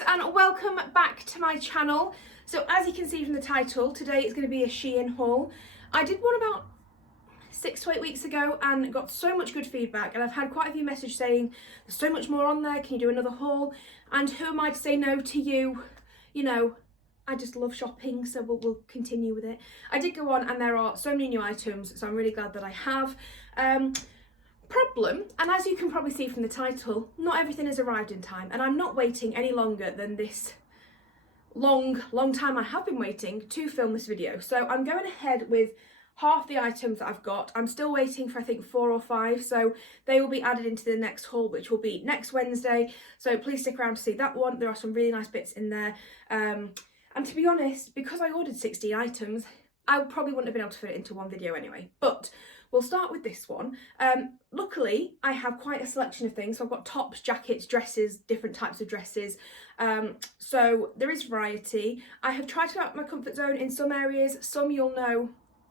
guys, and welcome back to my channel. So as you can see from the title, today is going to be a SHEIN haul. I did one about 6 to 8 weeks ago and got so much good feedback, and I've had quite a few messages saying there's so much more on there, can you do another haul? And who am I to say no to you? You know, I just love shopping, so we'll continue with it. I did go on and there are so many new items, so I'm really glad that I have. Problem, and as you can probably see from the title, not everything has arrived in time, and I'm not waiting any longer than this long time I have been waiting to film this video. So I'm going ahead with half the items that I've got. I'm still waiting for I think 4 or 5, so they will be added into the next haul, which will be next Wednesday, so please stick around to see that one. There are some really nice bits in there, and to be honest, because I ordered 16 items, I probably wouldn't have been able to fit it into one video anyway, but we'll start with this one. Luckily, I have quite a selection of things. So I've got tops, jackets, dresses, different types of dresses. So there is variety. I have tried to go out of my comfort zone in some areas. Some you'll know,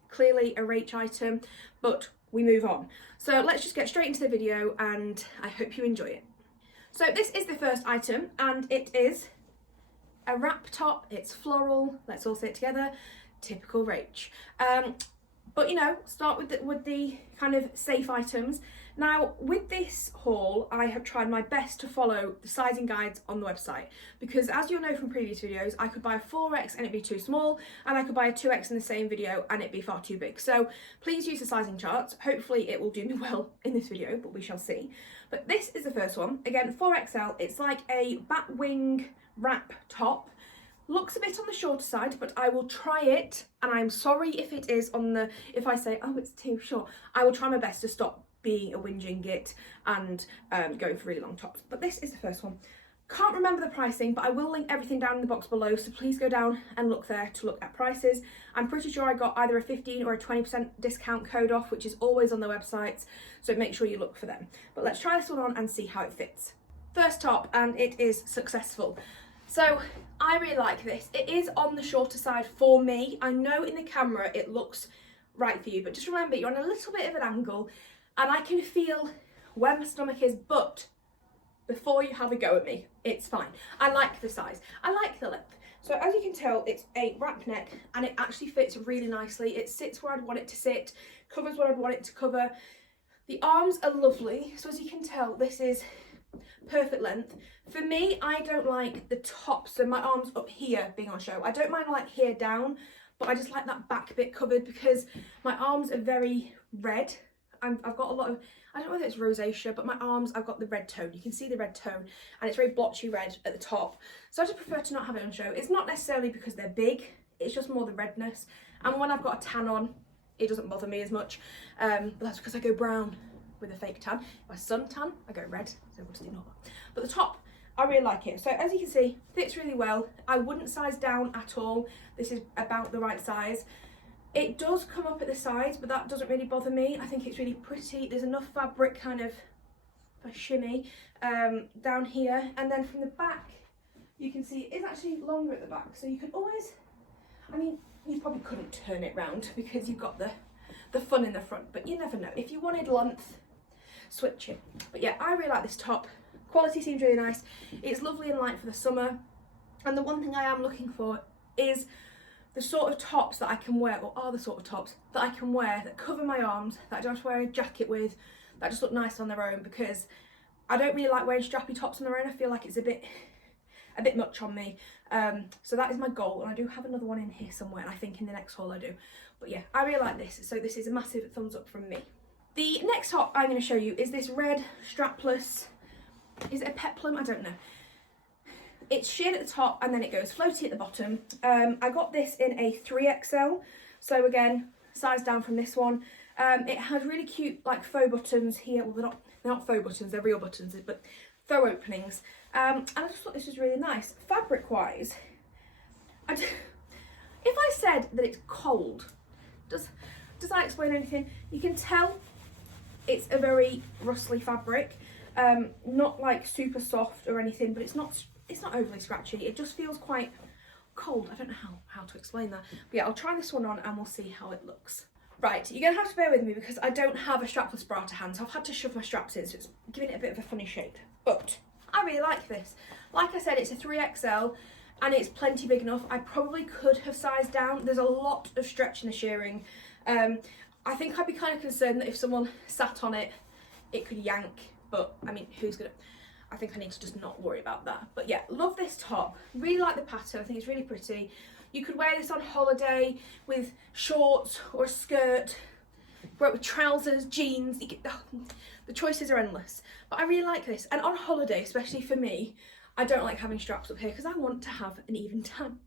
clearly a Rach item, but we move on. So let's just get straight into the video and I hope you enjoy it. So this is the first item and it is a wrap top. It's floral. Let's all say it together. Typical Rach. But you know, start with the kind of safe items. Now with this haul, I have tried my best to follow the sizing guides on the website, because as you'll know from previous videos, I could buy a 4X and it'd be too small, and I could buy a 2X in the same video and it'd be far too big. So please use the sizing charts. Hopefully it will do me well in this video, but we shall see. But this is the first one. Again, 4XL. It's like a Batwing wrap top. Looks a bit on the shorter side, but I will try it, and I'm sorry if it is on the, if I say, oh, it's too short, I will try my best to stop being a whinging git and going for really long tops. But this is the first one. Can't remember the pricing, but I will link everything down in the box below, so please go down and look there to look at prices. I'm pretty sure I got either a 15 or a 20% discount code off, which is always on the websites, so make sure you look for them. But let's try this one on and see how it fits. First top, and it is successful. So I really like this. It is on the shorter side for me. I know in the camera it looks right for you, but just remember you're on a little bit of an angle and I can feel where my stomach is, but before you have a go at me, it's fine. I like the size. I like the length. So as you can tell, it's a wrap neck and it actually fits really nicely. It sits where I'd want it to sit, covers what I'd want it to cover. The arms are lovely. So as you can tell, this is perfect length. For me, I don't like the top, so my arms up here being on show. I don't mind like here down, but I just like that back bit covered because my arms are very red. I've got a lot of, I don't know whether it's rosacea, but my arms, I've got the red tone. You can see the red tone and it's very blotchy red at the top. So I just prefer to not have it on show. It's not necessarily because they're big, it's just more the redness. And when I've got a tan on, it doesn't bother me as much. But that's because I go brown with a fake tan. If I sun tan, I go red, so we'll just ignore that. But the top, I really like it. So as you can see, fits really well. I wouldn't size down at all. This is about the right size. It does come up at the sides, but that doesn't really bother me. I think it's really pretty. There's enough fabric kind of for shimmy down here. And then from the back, you can see it is actually longer at the back. So you can always, I mean, you probably couldn't turn it round because you've got the fun in the front, but you never know. If you wanted length, switch it. But yeah, I really like this top. Quality seems really nice. It's lovely and light for the summer. And the one thing I am looking for is the sort of tops that I can wear, or are the sort of tops that I can wear that cover my arms, that I don't have to wear a jacket with, that just look nice on their own, because I don't really like wearing strappy tops on their own. I feel like it's a bit much on me. So that is my goal, and I do have another one in here somewhere, and I think in the next haul I do. But yeah, I really like this, so this is a massive thumbs up from me. The next top I'm going to show you is this red strapless, is it a peplum? I don't know. It's sheared at the top and then it goes floaty at the bottom. I got this in a 3XL, so again, size down from this one. It has really cute like faux buttons here. Well, they're not faux buttons, they're real buttons, but faux openings. And I just thought this was really nice. Fabric wise, if I said that it's cold, does that explain anything? You can tell it's a very rustly fabric, not like super soft or anything, but it's not overly scratchy. It just feels quite cold. I don't know how to explain that. But yeah, I'll try this one on and we'll see how it looks. Right, you're gonna have to bear with me because I don't have a strapless bra to hand, so I've had to shove my straps in, so it's giving it a bit of a funny shape. But I really like this. Like I said, it's a 3XL and it's plenty big enough. I probably could have sized down. There's a lot of stretch in the shearing. I think I'd be kind of concerned that if someone sat on it, it could yank, but I mean, who's gonna, I think I need to just not worry about that. But yeah, love this top. Really like the pattern. I think it's really pretty. You could wear this on holiday with shorts or a skirt, wear it with trousers, jeans. The choices are endless. But I really like this. And on holiday, especially for me, I don't like having straps up here because I want to have an even tan.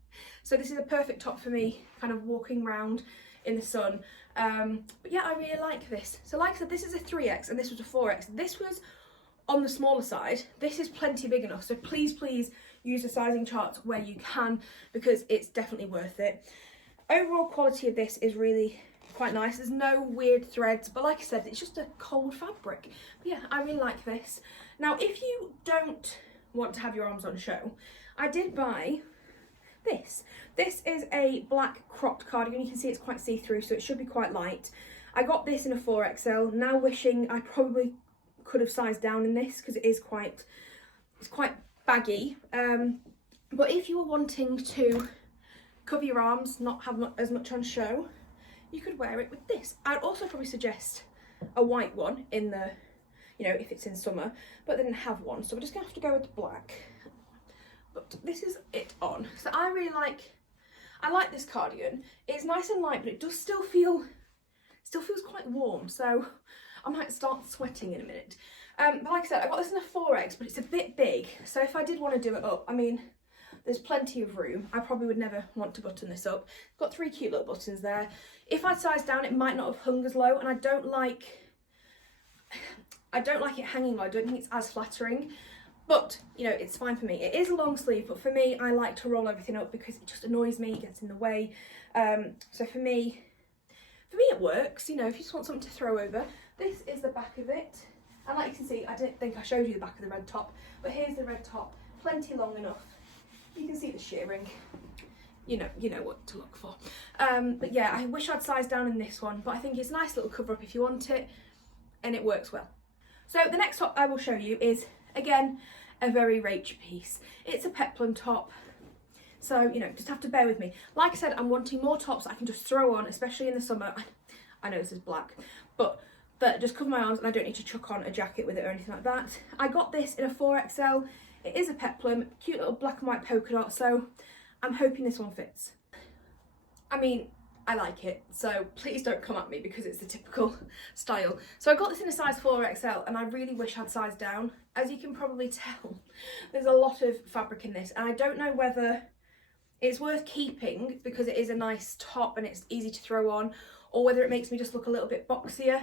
So this is a perfect top for me, kind of walking around in the sun. But yeah, I really like this. So like I said, this is a 3X and this was a 4X. This was on the smaller side. This is plenty big enough. So please use the sizing charts where you can, because it's definitely worth it. Overall quality of this is really quite nice. There's no weird threads, but like I said, it's just a cold fabric. But yeah, I really like this. Now, if you don't want to have your arms on show, I did buy this. This is a black cropped cardigan. You can see it's quite see-through, so it should be quite light. I got this in a 4XL, now wishing I probably could have sized down in this because it's quite baggy. But if you were wanting to cover your arms, not have as much on show, you could wear it with this. I'd also probably suggest a white one in the, you know, if it's in summer, but they didn't have one, so we're just gonna have to go with the black. But this is it on. So I like this cardigan. It's nice and light, but it does still feels quite warm, so I might start sweating in a minute. But like I said, I got this in a 4X, but it's a bit big, so if I did want to do it up, I mean, there's plenty of room. I probably would never want to button this up. It's got 3 cute little buttons there. If I'd sized down, it might not have hung as low, and I don't like it hanging low. I don't think it's as flattering, but you know, it's fine for me. It is a long sleeve, but for me, I like to roll everything up because it just annoys me, it gets in the way. So for me it works. You know, if you just want something to throw over, this is the back of it. And like you can see, I didn't think I showed you the back of the red top, but here's the red top, plenty long enough. You can see the shearing. You know what to look for. But yeah, I wish I'd sized down in this one, but I think it's a nice little cover up if you want it, and it works well. So the next top I will show you is, again, a very Rach piece. It's a peplum top, so you know, just have to bear with me. Like I said, I'm wanting more tops I can just throw on, especially in the summer. I know this is black, but that just cover my arms and I don't need to chuck on a jacket with it or anything like that. I got this in a 4XL. It is a peplum, cute little black and white polka dot, so I'm hoping this one fits. I mean, I like it, so please don't come at me because it's the typical style. So I got this in a size 4XL and I really wish I'd sized down. As you can probably tell, there's a lot of fabric in this, and I don't know whether it's worth keeping because it is a nice top and it's easy to throw on, or whether it makes me just look a little bit boxier.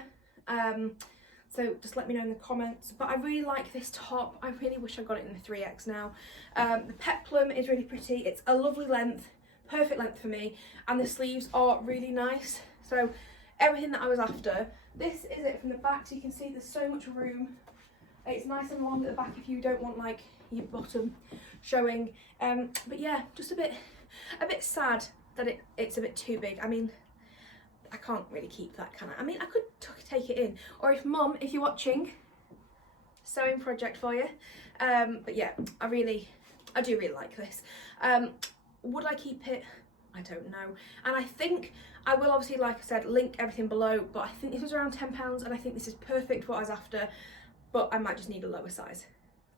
So just let me know in the comments. But I really like this top. I really wish I got it in the 3X now. The peplum is really pretty. It's a lovely length, perfect length for me, and the sleeves are really nice. So everything that I was after. This is it from the back, so you can see there's so much room. It's nice and long at the back if you don't want like your bottom showing. But yeah, just a bit sad that it's a bit too big. I mean, I can't really keep that, can I? I mean, I could take it in, or if Mum, if you're watching, sewing project for you. But yeah, I do really like this. Would I keep it? I don't know. And I think I will obviously, like I said, link everything below, but I think this was around £10 and I think this is perfect for what I was after, but I might just need a lower size.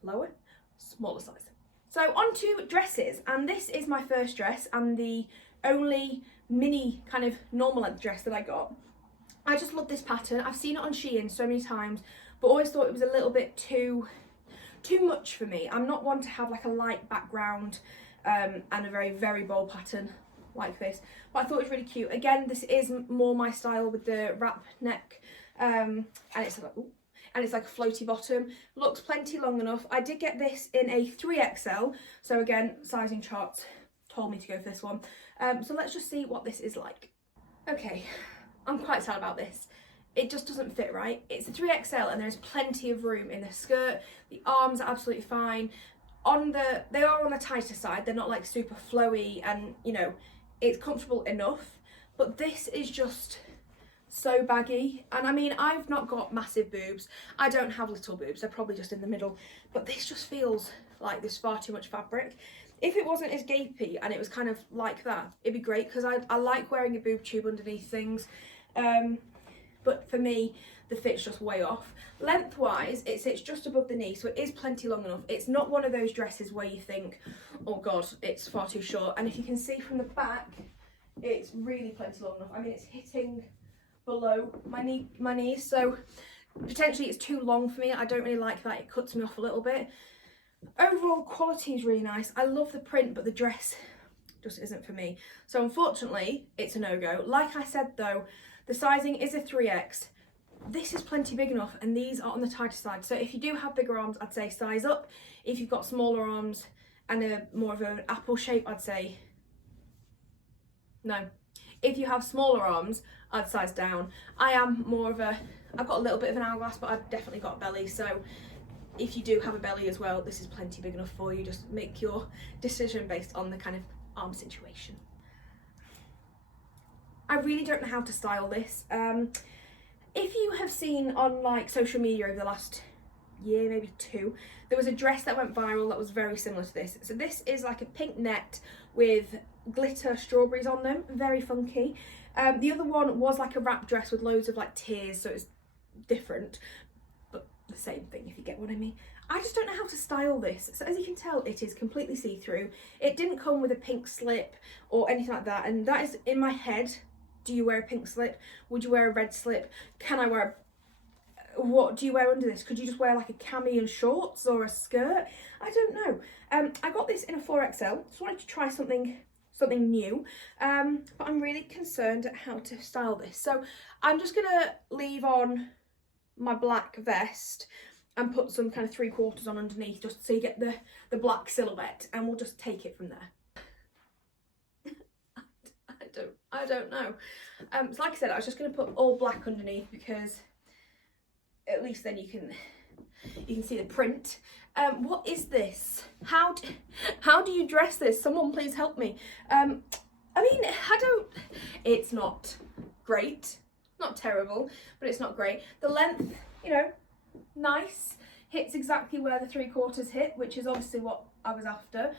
Lower? Smaller size. So on to dresses, and this is my first dress and the only mini kind of normal length dress that I got. I just love this pattern. I've seen it on SHEIN so many times, but always thought it was a little bit too much for me. I'm not one to have like a light background and a very bold pattern like this, but I thought it was really cute. Again, this is more my style with the wrap neck, and it's like, ooh, and it's like a floaty bottom. Looks plenty long enough. I did get this in a 3XL, so again, sizing charts told me to go for this one. So let's just see what this is like. Okay, I'm quite sad about this. It just doesn't fit right. It's a 3XL and there's plenty of room in the skirt. The arms are absolutely fine. They are on the tighter side. They're not like super flowy, and you know, it's comfortable enough. But this is just so baggy. And I mean, I've not got massive boobs, I don't have little boobs, they're probably just in the middle, but this just feels like there's far too much fabric. If it wasn't as gapey and it was kind of like that, it'd be great, because I like wearing a boob tube underneath things, but for me the fit's just way off. Lengthwise it sits just above the knee, so it is plenty long enough. It's not one of those dresses where you think, oh god, it's far too short. And if you can see from the back, it's really plenty long enough. I mean, it's hitting below my knees, so potentially it's too long for me. I don't really like that, it cuts me off a little bit. Overall quality is really nice. I love the print, but the dress just isn't for me, so unfortunately it's a no-go. Like I said though, the sizing is a 3X. This is plenty big enough, and these are on the tighter side, so if you do have bigger arms, I'd say size up. If you've got smaller arms and a more of an apple shape, I'd say no. If you have smaller arms, I'd size down. I am more of a, I've got a little bit of an hourglass, but I've definitely got a belly, so if you do have a belly as well, this is plenty big enough for you. Just make your decision based on the kind of arm situation. I really don't know how to style this. If you have seen on like social media over the last year, maybe 2, there was a dress that went viral that was very similar to this. So this is like a pink net with glitter strawberries on them, very funky. The other one was like a wrap dress with loads of like tears, so it's different, but the same thing, if you get what I mean. I just don't know how to style this. So as you can tell, it is completely see-through. It didn't come with a pink slip or anything like that, and that is in my head. Do you wear a pink slip? Would you wear a red slip? Can I wear what do you wear under this? Could you just wear like a cami and shorts or a skirt? I don't know. I got this in a 4XL. Just wanted to try something new, but I'm really concerned at how to style this. So I'm just gonna leave on my black vest and put some kind of 3/4 on underneath, just so you get the black silhouette, and we'll just take it from there. I don't know. So like I said, I was just going to put all black underneath, because at least then you can see the print. What is this? How do you dress this? Someone please help me. I mean, it's not great, not terrible, but it's not great. The length, you know, nice, hits exactly where the 3/4 hit, which is obviously what I was after.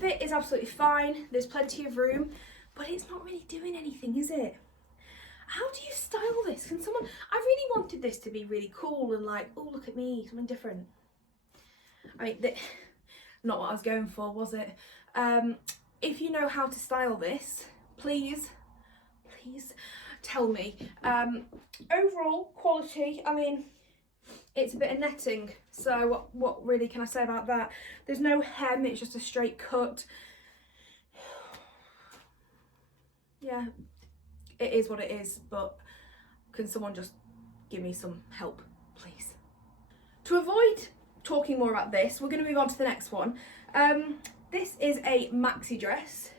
Fit is absolutely fine, there's plenty of room, but it's not really doing anything, is it? How do you style this? Can someone, I really wanted this to be really cool and like, oh look at me, something different. I mean, not what I was going for, was it? If you know how to style this, please tell me. Overall quality, I mean, it's a bit of netting, so what really can I say about that? There's no hem, it's just a straight cut. Yeah, it is what it is, but can someone just give me some help, please? To avoid talking more about this, we're going to move on to the next one. This is a maxi dress,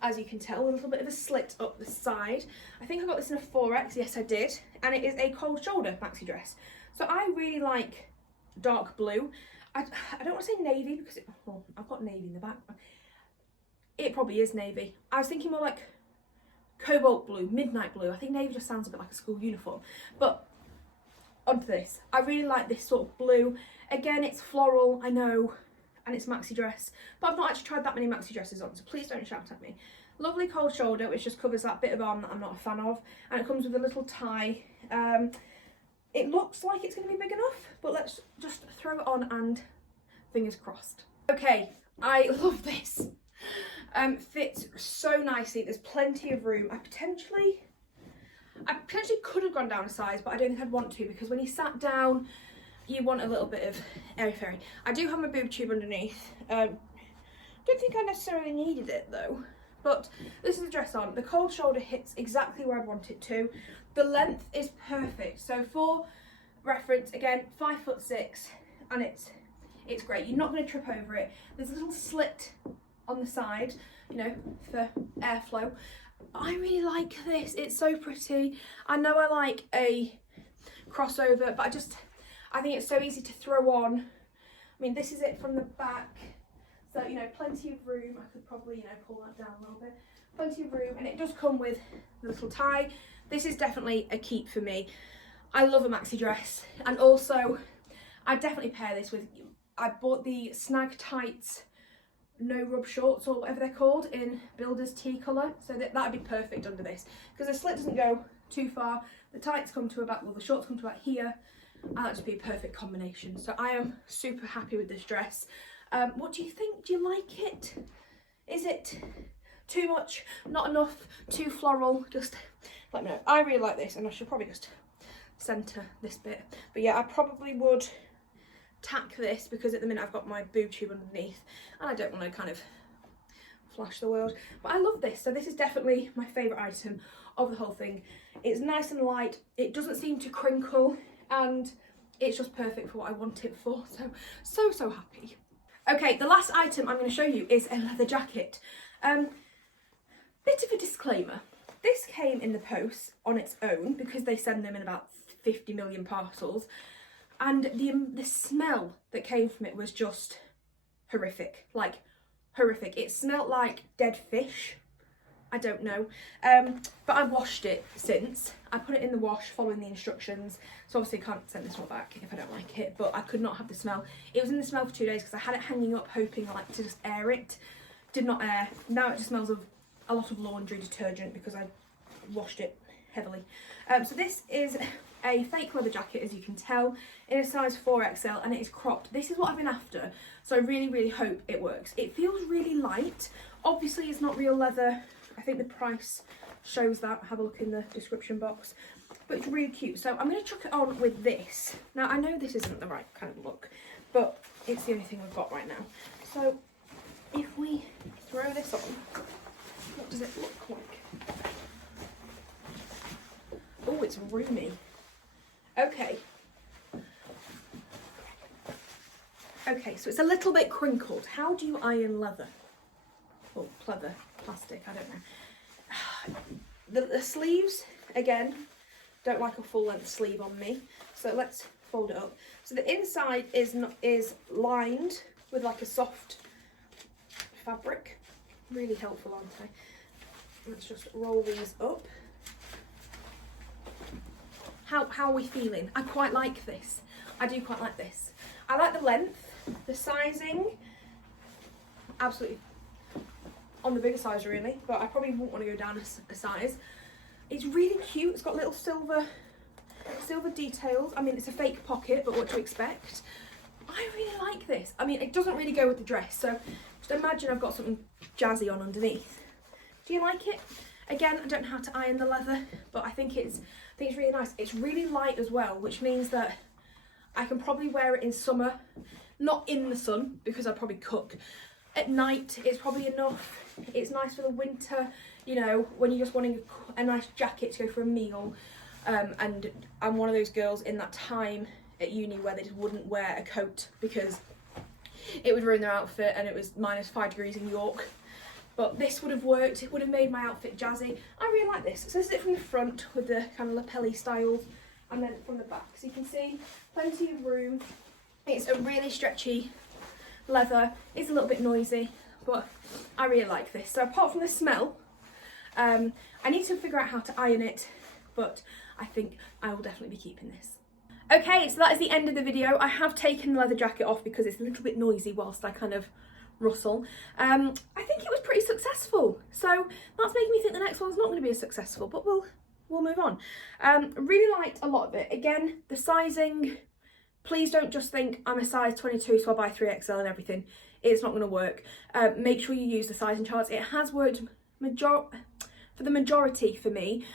as you can tell, with a little bit of a slit up the side. I think I got this in a 4X, yes I did, and it is a cold shoulder maxi dress. So I really like dark blue. I don't want to say navy, because well, I've got navy in the back. It probably is navy. I was thinking more like cobalt blue, midnight blue. I think navy just sounds a bit like a school uniform. But onto this. I really like this sort of blue. Again, it's floral, I know, and it's maxi dress, but I've not actually tried that many maxi dresses on, so please don't shout at me. Lovely cold shoulder, which just covers that bit of arm that I'm not a fan of, and it comes with a little tie. It looks like it's going to be big enough, but let's just throw it on and fingers crossed. Okay, I love this. Fits so nicely, there's plenty of room. I potentially could have gone down a size, but I don't think I'd want to, because when you sat down, you want a little bit of airy-fairy. I do have my boob tube underneath. Don't think I necessarily needed it though, but this is the dress on. The cold shoulder hits exactly where I'd want it to. The length is perfect. So for reference, again, 5'6", and it's great. You're not going to trip over it. There's a little slit on the side, you know, for airflow. I really like this. It's so pretty. I know I like a crossover, but I think it's so easy to throw on. I mean, this is it from the back, so you know, plenty of room. I could probably, you know, pull that down a little bit. Plenty of room, and it does come with the little tie. this is definitely a keep for me. I love a maxi dress, and also I definitely pair this with, I bought the Snag Tights no rub shorts, or whatever they're called, in Builder's tea colour, so that'd be perfect under this, because the slit doesn't go too far, the tights come to about, well, the shorts come to about here, and that'd just be a perfect combination. So I am super happy with this dress. What do you think? Do you like it? Is it too much, not enough, too floral? Just let me know. I really like this, and I should probably just centre this bit, but yeah, I probably would tack this, because at the minute I've got my boob tube underneath and I don't want to kind of flash the world. But I love this, so this is definitely my favourite item of the whole thing. It's nice and light, it doesn't seem to crinkle, and it's just perfect for what I want it for. So happy. Okay, the last item I'm going to show you is a leather jacket. Bit of a disclaimer, this came in the post on its own because they send them in about 50 million parcels, and the smell that came from it was just horrific, like horrific. It smelled like dead fish. I don't know, but I've washed it since. I put it in the wash following the instructions, so obviously I can't send this one back if I don't like it, but I could not have the smell. It was in the smell for 2 days because I had it hanging up hoping I like to just air it. Did not air. Now it just smells of a lot of laundry detergent because I washed it heavily. So this is a fake leather jacket, as you can tell, in a size 4XL, and it is cropped. This is what I've been after, so I really hope it works. It feels really light. Obviously it's not real leather. I think the price shows that. Have a look in the description box. But it's really cute. So I'm going to chuck it on with this. Now I know this isn't the right kind of look, but it's the only thing I've got right now. So if we throw this on, what does it look like? Oh, it's roomy. Okay. Okay, so it's a little bit crinkled. How do you iron leather? Or pleather, plastic, I don't know. The sleeves, again, don't like a full length sleeve on me. So let's fold it up. So the inside is lined with like a soft fabric. Really helpful, aren't they? Let's just roll these up. How are we feeling? I quite like this. I do quite like this. I like the length, the sizing, absolutely on the bigger size really, but I probably won't want to go down a size. It's really cute. It's got little silver details. I mean, it's a fake pocket, but what do you expect? I really like this. I mean, it doesn't really go with the dress, so just imagine I've got something jazzy on underneath. Do you like it? Again, I don't know how to iron the leather, but I think it's really nice. It's really light as well, which means that I can probably wear it in summer, not in the sun because I probably cook. At night, it's probably enough. It's nice for the winter, you know, when you're just wanting a nice jacket to go for a meal. And I'm one of those girls in that time at uni where they just wouldn't wear a coat because it would ruin their outfit, and it was -5 degrees in York. But this would have worked. It would have made my outfit jazzy. I really like this. So this is it from the front with the kind of lapel-y style, and then from the back. So you can see plenty of room. It's a really stretchy leather. It's a little bit noisy, but I really like this. So apart from the smell, I need to figure out how to iron it, but I think I will definitely be keeping this. Okay, so that is the end of the video. I have taken the leather jacket off because it's a little bit noisy whilst I kind of rustle. I think it was pretty successful, so that's making me think the next one's not going to be as successful, but we'll move on. Really liked a lot of it. Again, the sizing, please don't just think I'm a size 22 so I'll buy 3XL and everything. It's not going to work. Make sure you use the sizing charts. It has worked for the majority for me.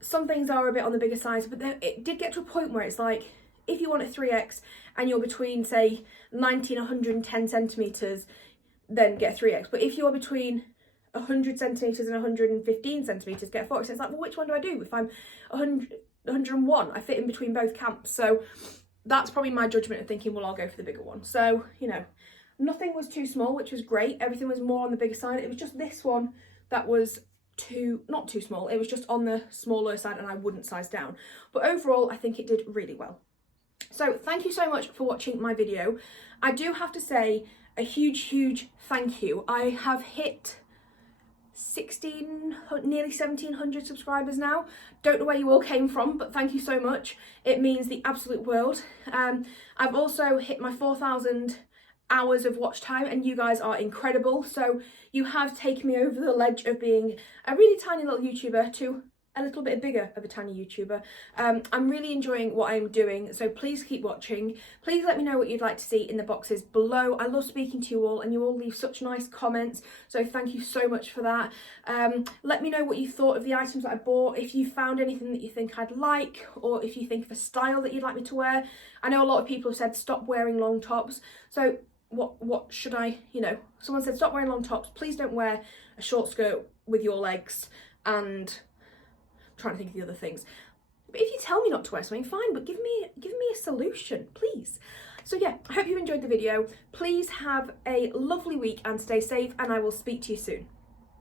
Some things are a bit on the bigger size, but it did get to a point where it's like, if you want a 3X and you're between, say, 90 and 110 centimetres, then get a 3X. But if you're between 100 centimetres and 115 centimetres, get a 4X. It's like, well, which one do I do? If I'm 101, I fit in between both camps. So that's probably my judgment of thinking, well, I'll go for the bigger one. So, you know, nothing was too small, which was great. Everything was more on the bigger side. It was just this one that was not too small. It was just on the smaller side, and I wouldn't size down. But overall, I think it did really well. So thank you so much for watching my video. I do have to say a huge thank you. I have hit nearly 1,700 subscribers now. Don't know where you all came from, but thank you so much. It means the absolute world. I've also hit my 4,000 hours of watch time, and you guys are incredible. So you have taken me over the ledge of being a really tiny little YouTuber to a little bit bigger of a tiny YouTuber. I'm really enjoying what I'm doing, so please keep watching. Please let me know what you'd like to see in the boxes below. I love speaking to you all, and you all leave such nice comments, so thank you so much for that. Let me know what you thought of the items that I bought, if you found anything that you think I'd like, or if you think of a style that you'd like me to wear. I know a lot of people have said stop wearing long tops, so what should I, someone said stop wearing long tops, please don't wear a short skirt with your legs, and trying to think of the other things. But if you tell me not to wear something, fine, but give me a solution, please. So yeah, I hope you enjoyed the video. Please have a lovely week and stay safe, and I will speak to you soon.